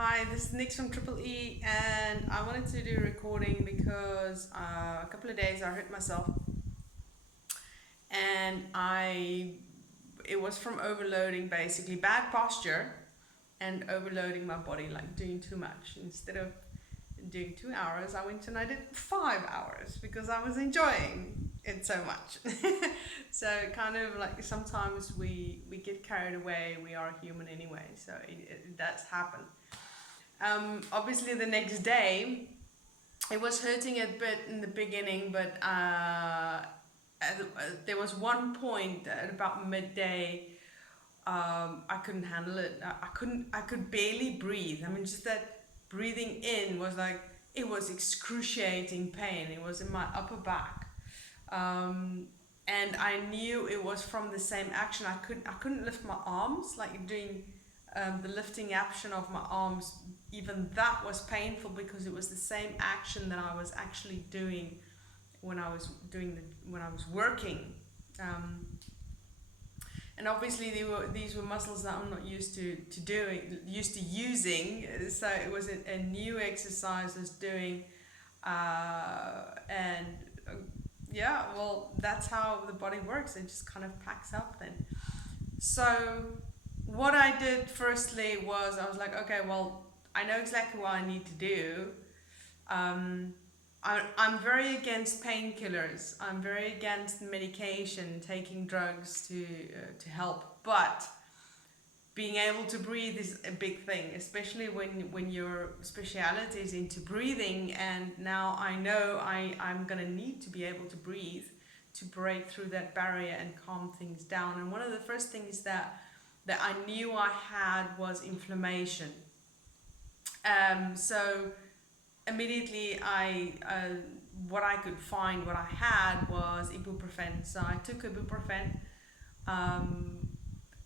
Hi, this is Nix from Triple E, and I wanted to do a recording because a couple of days I hurt myself, and it was from overloading, basically bad posture and overloading my body, like doing too much. Instead of doing 2 hours, I went and I did 5 hours because I was enjoying it so much. So kind of like sometimes we get carried away. We are human anyway, so it does happen. Obviously, the next day, it was hurting a bit in the beginning, but there was one point at about midday. I couldn't handle it. I could barely breathe. I mean, just that breathing in was like, it was excruciating pain. It was in my upper back. And I knew it was from the same action. I couldn't lift my arms, like doing the lifting action of my arms. Even that was painful because it was the same action that I was actually doing when I was working. Um, and obviously these were muscles that I'm not used to using. So it was a new exercise I was doing, and yeah, well, that's how the body works. It just kind of packs up then. So what I did firstly was I was like, okay, well, I know exactly what I need to do. Um, I'm very against painkillers. I'm very against medication, taking drugs to help. But being able to breathe is a big thing, especially when your speciality is into breathing. And now I know I'm gonna need to be able to breathe to break through that barrier and calm things down. And one of the first things that I knew I had was inflammation. So immediately what I could find, what I had was ibuprofen. So I took ibuprofen. Um,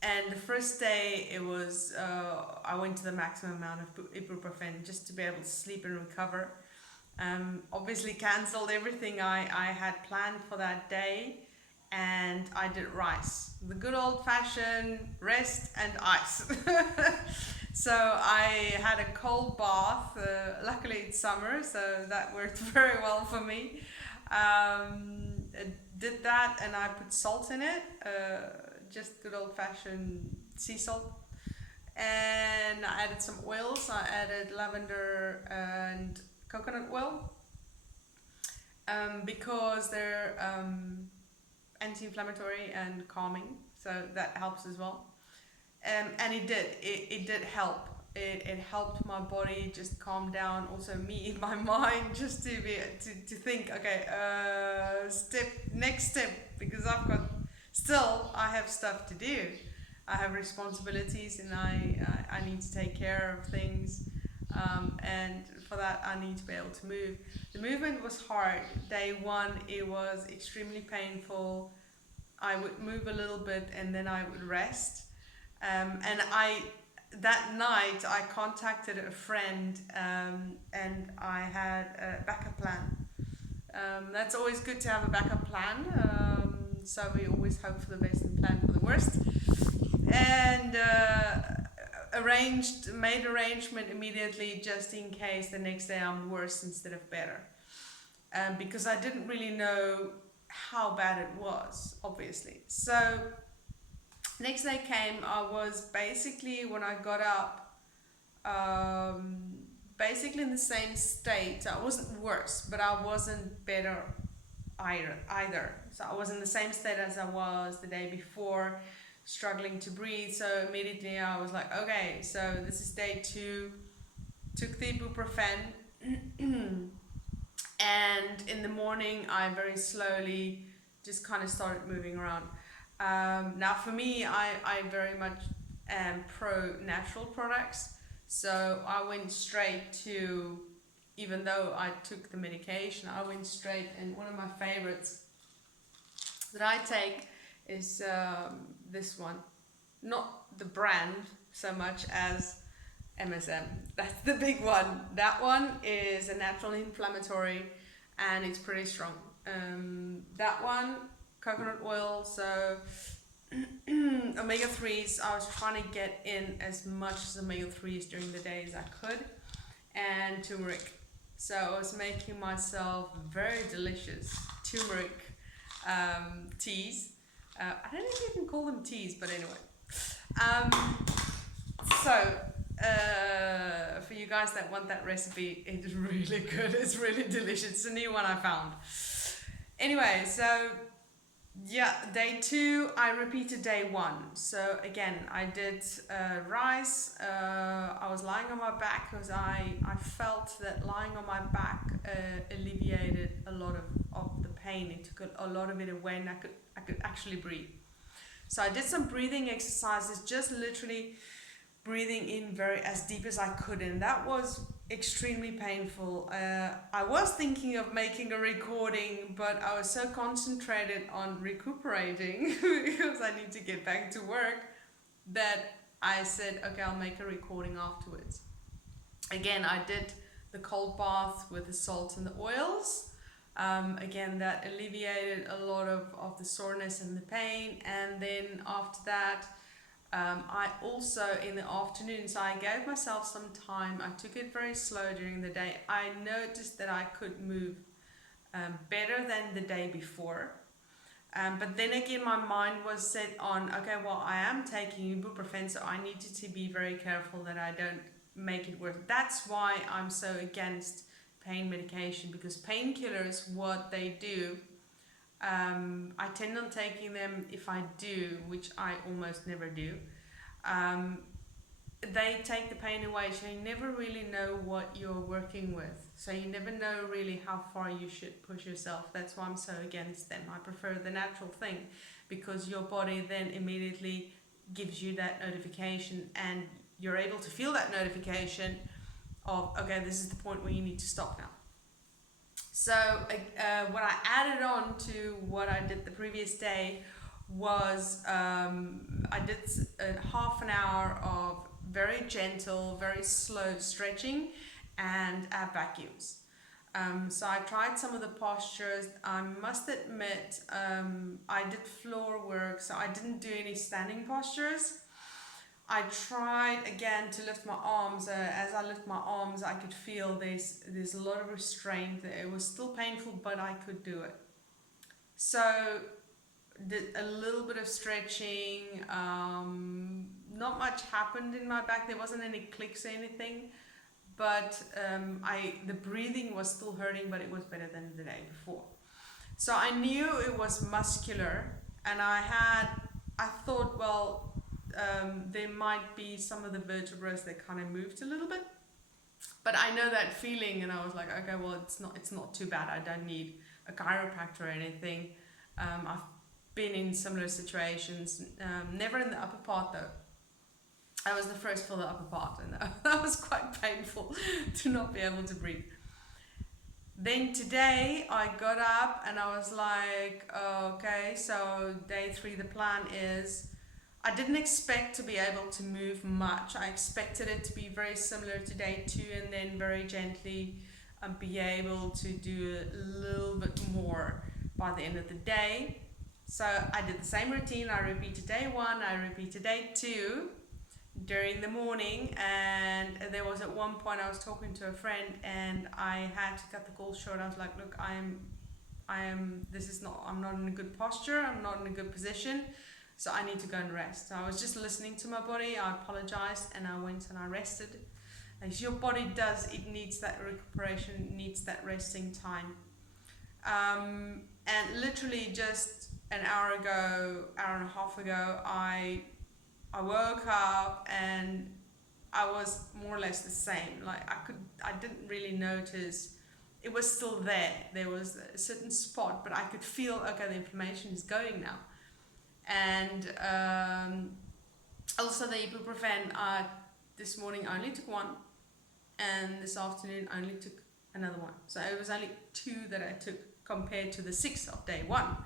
and the first day it was, I went to the maximum amount of ibuprofen just to be able to sleep and recover. Obviously cancelled everything I had planned for that day, and I did rice. The good old fashioned rest and ice. So I had a cold bath. Luckily it's summer, so that worked very well for me. Did that, and I put salt in it, just good old fashioned sea salt. And I added some oils. I added lavender and coconut oil, because they're anti-inflammatory and calming, so that helps as well. And it did help. It helped my body just calm down. Also me in my mind, just to think, okay, next step, because I have stuff to do. I have responsibilities, and I need to take care of things. And for that, I need to be able to move. The movement was hard. Day one, it was extremely painful. I would move a little bit and then I would rest. And that night I contacted a friend, and I had a backup plan. That's always good to have a backup plan. So we always hope for the best and plan for the worst. And made arrangement immediately, just in case the next day I'm worse instead of better. Because I didn't really know how bad it was, obviously. So next day came, I was basically, when I got up, basically in the same state. I wasn't worse, but I wasn't better either. So I was in the same state as I was the day before, struggling to breathe. So immediately I was like, okay, so this is day 2. Took the ibuprofen. And in the morning I very slowly just kind of started moving around. Now for me, I very much am pro natural products, so I went straight to, even though I took the medication, I went straight, and one of my favorites that I take is this one. Not the brand so much as MSM. That's the big one. That one is a natural inflammatory, and it's pretty strong. That one, coconut oil, so omega-3s, I was trying to get in as much as omega-3s during the day as I could, and turmeric. So I was making myself very delicious turmeric teas. I don't know if you can call them teas, but anyway. For you guys that want that recipe, it's really good. It's really delicious. It's a new one I found. Anyway, so yeah, day 2, I repeated day 1. So again, I did rice. I was lying on my back because I felt that lying on my back alleviated a lot of the pain. It took a lot of it away, and I could actually breathe. So I did some breathing exercises, just literally breathing in as deep as I could, and that was extremely painful. I was thinking of making a recording, but I was so concentrated on recuperating because I need to get back to work that I said, okay, I'll make a recording afterwards. Again, I did the cold bath with the salt and the oils. Again, that alleviated a lot of the soreness and the pain. And then after that, I also, in the afternoon, so I gave myself some time. I took it very slow during the day. I noticed that I could move better than the day before. But then again, my mind was set on, okay, well, I am taking ibuprofen, so I needed to be very careful that I don't make it worse. That's why I'm so against pain medication, because painkillers, what they do, I tend on taking them. If I do, which I almost never do, they take the pain away, so you never really know what you're working with. So you never know really how far you should push yourself. That's why I'm so against them. I prefer the natural thing, because your body then immediately gives you that notification, and you're able to feel that notification of, okay, this is the point where you need to stop now. So what I added on to what I did the previous day was I did half an hour of very gentle, very slow stretching and ab vacuums. So I tried some of the postures. I must admit, I did floor work, so I didn't do any standing postures. I tried again to lift my arms. As I lift my arms, I could feel there's a lot of restraint. It was still painful, but I could do it. So did a little bit of stretching. Not much happened in my back. There wasn't any clicks or anything, but the breathing was still hurting, but it was better than the day before. So I knew it was muscular, and I thought, well, there might be some of the vertebrae that kind of moved a little bit, but I know that feeling, and I was like, okay, well, it's not too bad. I don't need a chiropractor or anything. I've been in similar situations, never in the upper part though. I was the first for the upper part, and that was quite painful to not be able to breathe. Then today I got up and I was like, okay, so day 3, the plan is, I didn't expect to be able to move much. I expected it to be very similar to day 2, and then very gently be able to do a little bit more by the end of the day. So I did the same routine. I repeated day 1, I repeated day 2 during the morning, and there was at one point I was talking to a friend and I had to cut the call short. I was like, look, I'm not in a good posture, I'm not in a good position, so I need to go and rest. So I was just listening to my body. I apologized and I went and I rested. As your body does, it needs that recuperation, it needs that resting time. And literally just an hour and a half ago, I woke up and I was more or less the same. Like I didn't really notice. It was still there. There was a certain spot, but I could feel, okay, the inflammation is going now. And also the ibuprofen, this morning I only took 1, and this afternoon I only took another 1. So it was only 2 that I took compared to the 6 of day 1.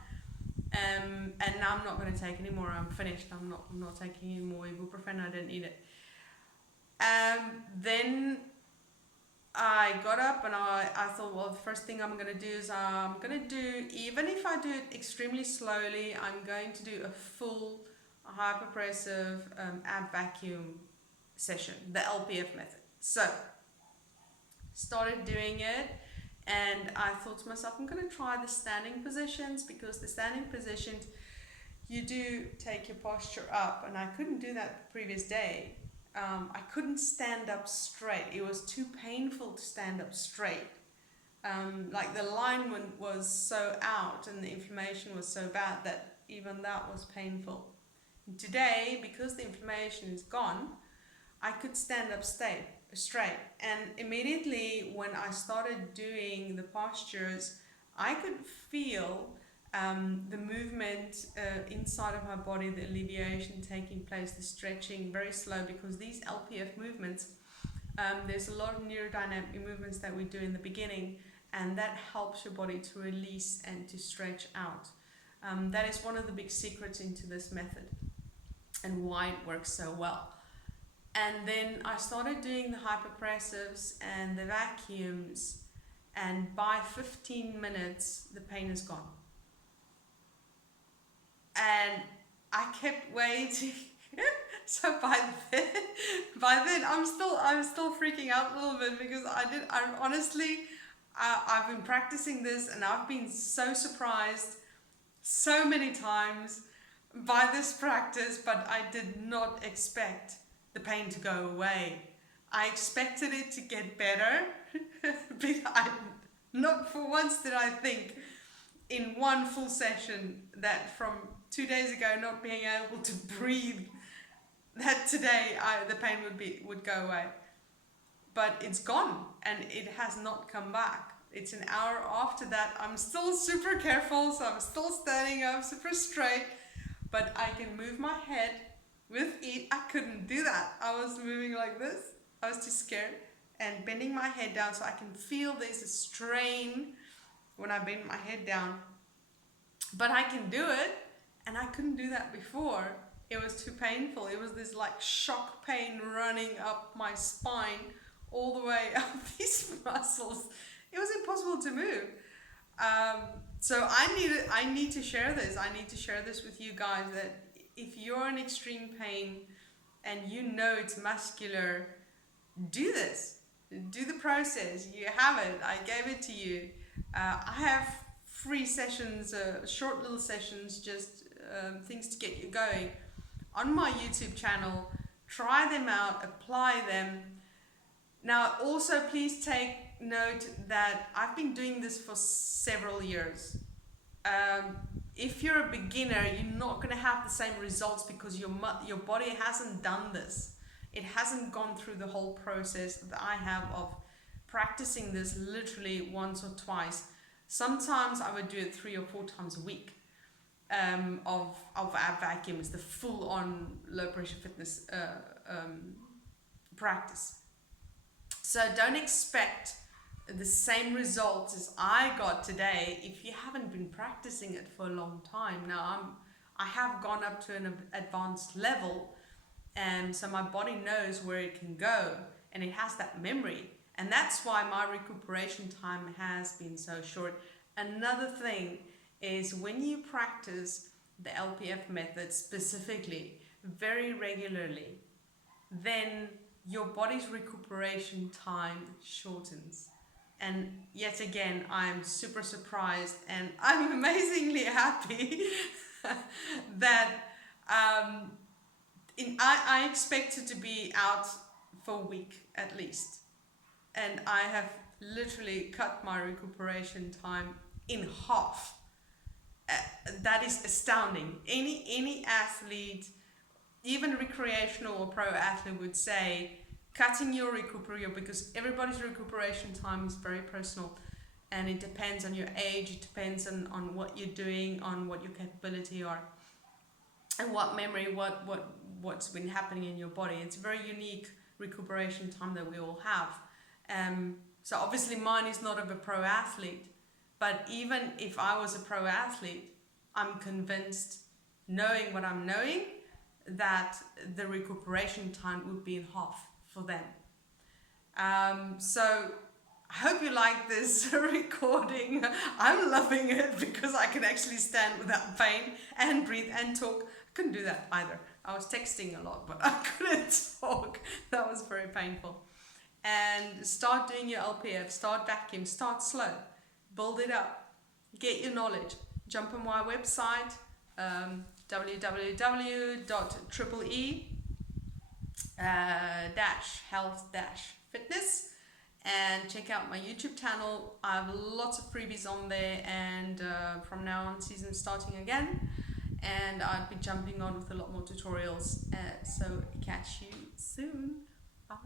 And now I'm not going to take any more. I'm finished. I'm not taking any more ibuprofen. I don't need it. Then I got up and I thought, well, the first thing I'm going to do is even if I do it extremely slowly, I'm going to do a full a hyperpressive ab vacuum session, the LPF method. So started doing it, and I thought to myself, I'm going to try the standing positions, because the standing positions, you do take your posture up, and I couldn't do that the previous day. I couldn't stand up straight. It was too painful to stand up straight. Like the alignment was so out and the inflammation was so bad that even that was painful. Today, because the inflammation is gone, I could stand up straight. And immediately when I started doing the postures, I could feel the movement inside of my body, the alleviation taking place, the stretching, very slow, because these LPF movements, there's a lot of neurodynamic movements that we do in the beginning, and that helps your body to release and to stretch out. That is one of the big secrets into this method and why it works so well. And then I started doing the hyperpressives and the vacuums, and by 15 minutes the pain is gone. And I kept waiting. So by then I'm still freaking out a little bit, because I've been practicing this, and I've been so surprised so many times by this practice, but I did not expect the pain to go away. I expected it to get better, but not for once did I think in one full session that from 2 days ago not being able to breathe, that today the pain would go away. But it's gone, and it has not come back. It's an hour after that. I'm still super careful, so I'm still standing up super straight, but I can move my head with ease. I couldn't do that. I was moving like this. I was too scared, and bending my head down so I can feel there's a strain when I bend my head down. But I can do it, and I couldn't do that before. It was too painful. It was this like shock pain running up my spine all the way up these muscles. It was impossible to move. So I need to share this. I need to share this with you guys, that if you're in extreme pain and you know it's muscular, do this. Do the process. You have it. I gave it to you. I have free sessions, short little sessions, just things to get you going on my YouTube channel. Try them out, apply them. Now also please take note that I've been doing this for several years. If you're a beginner, you're not going to have the same results, because your body hasn't done this. It hasn't gone through the whole process that I have of practicing this literally once or twice. Sometimes I would do it 3 or 4 times a week of ab vacuums, the full-on low-pressure fitness practice. So don't expect the same results as I got today if you haven't been practicing it for a long time. Now I have gone up to an advanced level, and so my body knows where it can go, and it has that memory, and that's why my recuperation time has been so short. Another thing is, when you practice the LPF method specifically very regularly, then your body's recuperation time shortens. And yet again, I'm super surprised, and I'm amazingly happy that I expected to be out for a week at least, and I have literally cut my recuperation time in half. That is astounding. Any athlete, even recreational or pro athlete, would say cutting your recuperation, because everybody's recuperation time is very personal, and it depends on your age, it depends on what you're doing, on what your capability are, and what memory, what's been happening in your body. It's a very unique recuperation time that we all have. So obviously mine is not of a pro athlete, but even if I was a pro athlete, I'm convinced, knowing what I'm knowing, that the recuperation time would be in half for them. So I hope you like this recording. I'm loving it because I can actually stand without pain and breathe and talk couldn't do that either. I was texting a lot, but I couldn't talk. That was very painful. And start doing your LPF, start vacuum, start slow, build it up, get your knowledge. Jump on my website, www.health-fitness, and check out my YouTube channel. I have lots of freebies on there, and from now on, season starting again, and I'll be jumping on with a lot more tutorials. So catch you soon. Bye.